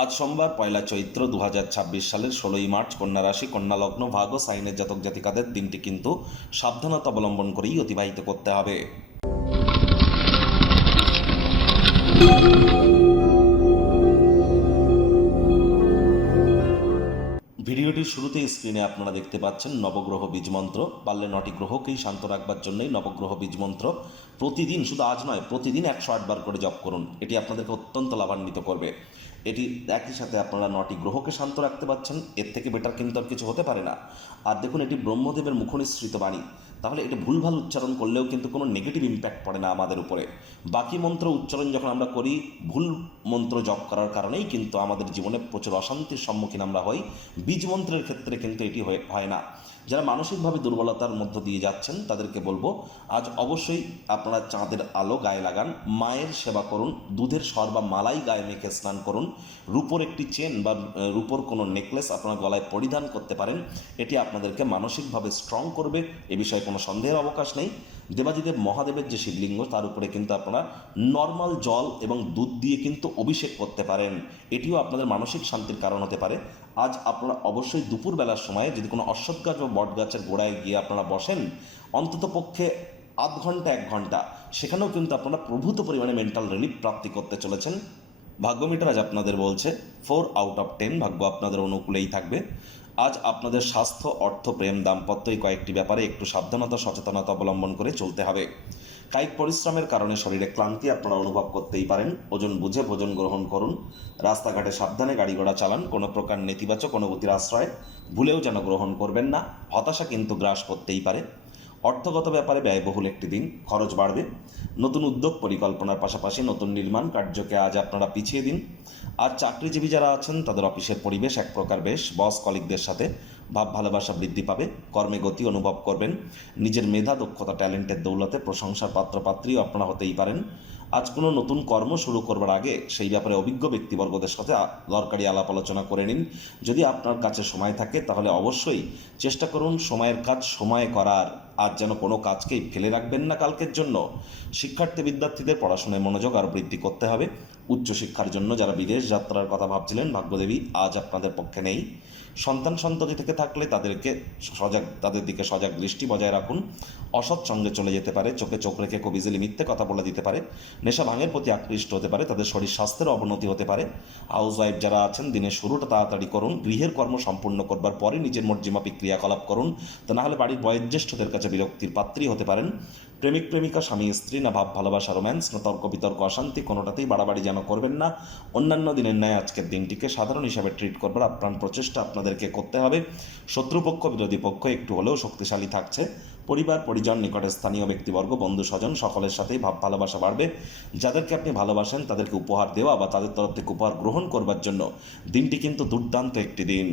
আজ সোমবার পয়লা চৈত্র 2026 সালের 16ই মার্চ, কন্যা রাশি, কন্যা লগ্ন, ভাগ ও সাইনের জাতক জাতিকাদের দিনটি কিন্তু সাবধানতা অবলম্বন করেই অতিবাহিত করতে হবে। ভিডিওটির শুরুতেই স্ক্রিনে আপনারা দেখতে পাচ্ছেন নবগ্রহ বীজ মন্ত্র। পারলে 9টি গ্রহকেই শান্ত রাখবার জন্যই নবগ্রহ বীজ মন্ত্র প্রতিদিন, শুধু আজ নয়, প্রতিদিন 108 বার করে জপ করুন। এটি আপনাদেরকে অত্যন্ত লাভান্বিত করবে। এটি একই সাথে আপনারা 9টি গ্রহকে শান্ত রাখতে পারছেন, এর থেকে বেটার কিন্তু আর কিছু হতে পারে না। আর দেখুন, এটি ব্রহ্মদেবের মুখনিসৃত বাণী, তাহলে এটা ভুলভাল উচ্চারণ করলেও কিন্তু কোনো নেগেটিভ ইম্প্যাক্ট পড়ে না আমাদের উপরে। বাকি মন্ত্র উচ্চারণ যখন আমরা করি, ভুল মন্ত্র জপ করার কারণেই কিন্তু আমাদের জীবনে প্রচুর অশান্তির সম্মুখীন আমরা হই। বীজ মন্ত্রের ক্ষেত্রে কিন্তু এটি হয় না। যারা মানসিকভাবে দুর্বলতার মধ্য দিয়ে যাচ্ছেন তাদেরকে বলবো, আজ অবশ্যই আপনারা চাঁদের আলো গায়ে লাগান, মায়ের সেবা করুন, দুধের সর বা মালাই গায়ে মেখে স্নান করুন, রূপোর একটি চেন বা রূপোর কোনো নেকলেস আপনার গলায় পরিধান করতে পারেন। এটি আপনাদেরকে মানসিকভাবে স্ট্রং করবে, এ বিষয়ে কোনো সন্দেহের অবকাশ নেই। দেবাদিদেব মহাদেবের যে শিবলিঙ্গ, তার উপরে কিন্তু আপনারা নর্মাল জল এবং দুধ দিয়ে কিন্তু অভিষেক করতে পারেন। এটিও আপনাদের মানসিক শান্তির কারণ হতে পারে। আজ আপনারা অবশ্যই দুপুরবেলার সময়ে যদি কোনো অশ্বত্থ গাছ বা বট গাছের গোড়ায় গিয়ে আপনারা বসেন, অন্তত পক্ষে আধ ঘন্টা 1 ঘন্টা, সেখানেও কিন্তু আপনারা প্রভূত পরিমাণে মেন্টাল রিলিফ প্রাপ্তি করতে চলেছেন। ভাগ্য মিটার আজ আপনাদের বলছে 4 আউট অফ 10, ভাগ্য আপনাদের অনুকূলেই থাকবে। আজ আপনাদের স্বাস্থ্য, অর্থ, প্রেম, দাম্পত্য এই কয়েকটি ব্যাপারে একটু সাবধানতা সচেতনতা অবলম্বন করে চলতে হবে। কায়িক পরিশ্রমের কারণে শরীরে ক্লান্তি আপনারা অনুভব করতেই পারেন। ওজন বুঝে ভোজন গ্রহণ করুন। রাস্তাঘাটে সাবধানে গাড়ি ঘোড়া চালান। কোনো প্রকার নেতিবাচক অনুভূতির আশ্রয় ভুলেও যেন গ্রহণ করবেন না। হতাশা কিন্তু গ্রাস করতেই পারে। অর্থগত ব্যাপারে ব্যয়বহুল একটি দিন, খরচ বাড়বে। নতুন উদ্যোগ পরিকল্পনার পাশাপাশি নতুন নির্মাণ কার্যকে আজ আপনারা পিছিয়ে দিন। আর চাকরিজীবী যারা আছেন তাদের অফিসের পরিবেশ এক প্রকার বেশ, বস কলিগদের সাথে ভাব ভালোবাসা বৃদ্ধি পাবে, কর্মে গতি অনুভব করবেন। নিজের মেধা, দক্ষতা, ট্যালেন্টের দৌলতে প্রশংসার পাত্রপাত্রীও আপনারা হতেই পারেন। আজ কোনো নতুন কর্ম শুরু করবার আগে সেই ব্যাপারে অভিজ্ঞ ব্যক্তিবর্গদের সাথে দরকারি আলাপ আলোচনা করে নিন। যদি আপনার কাছে সময় থাকে তাহলে অবশ্যই চেষ্টা করুন সময়ের কাজ সময়ে করার। আজ যেন কোনো কাজকেই ফেলে রাখবেন না কালকের জন্য। শিক্ষার্থী বিদ্যার্থীদের পড়াশোনায় মনোযোগ আর বৃদ্ধি করতে হবে। উচ্চশিক্ষার জন্য যারা বিদেশ যাত্রার কথা ভাবছিলেন, ভাগ্যদেবী আজ আপনাদের পক্ষে নেই। সন্তান সন্ততি থেকে থাকলে তাদের দিকে সজাগ দৃষ্টি বজায় রাখুন। অসৎ সঙ্গে চলে যেতে পারে, চোখে চোখ রেখে খুব ইজিলি মিথ্যে কথা বলে দিতে পারে। নেশা ভাঙের প্রতি আকৃষ্ট হতে পারে, তাদের শরীর স্বাস্থ্যের অবনতি হতে পারে। হাউস ওয়াইফ যারা আছেন, দিনের শুরুটা তাড়াতাড়ি করুন। গৃহের কর্ম সম্পূর্ণ করবার পরে নিজের মর্জিমাফিক ক্রিয়াকলাপ করুন, তা না হলে বাড়ির বয়োজ্যেষ্ঠদের কাছে বিরক্তির পাত্রী হতে পারেন। প্রেমিক প্রেমিকা, স্বামী স্ত্রী, না ভাব ভালোবাসা রোম্যান্স, না তর্ক বিতর্ক অশান্তি, কোনোটাতেই বাড়াবাড়ি যেন করবেন না। অন্যান্য দিনের ন্যায় আজকের দিনটিকে সাধারণ হিসাবে ট্রিট করবার আপ্রাণ প্রচেষ্টা আপনাদেরকে করতে হবে। শত্রুপক্ষ বিরোধী পক্ষ একটু হলেও শক্তিশালী থাকছে। পরিবার পরিজন, নিকটের স্থানীয় ব্যক্তিবর্গ, বন্ধু স্বজন সকলের সাথেই ভাব ভালোবাসা বাড়বে। যাদেরকে আপনি ভালোবাসেন তাদেরকে উপহার দেওয়া বা তাদের তরফ থেকে উপহার গ্রহণ করবার জন্য দিনটি কিন্তু দুর্দান্ত একটি দিন।